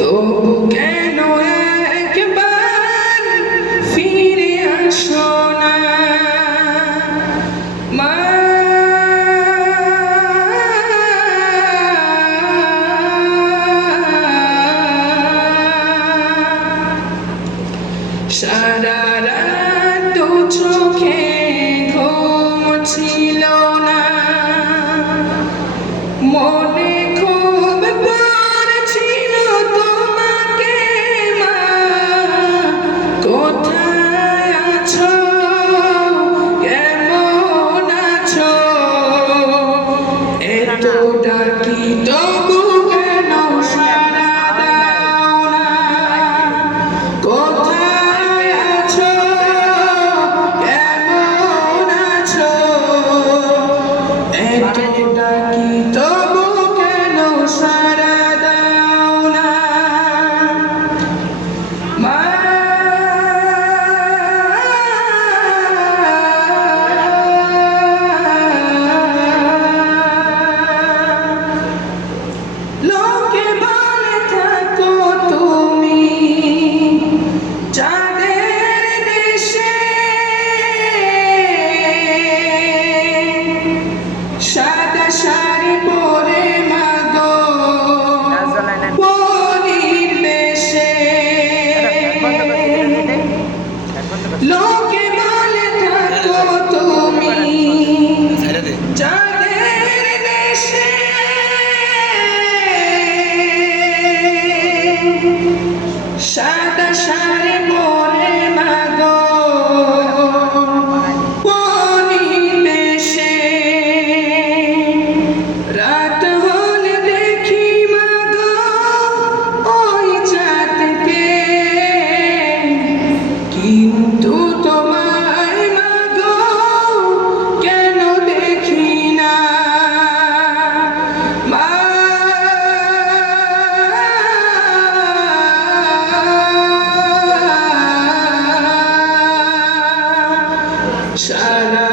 তবু কেন একবার ফিরে আসো না? মা সারা Look আশারা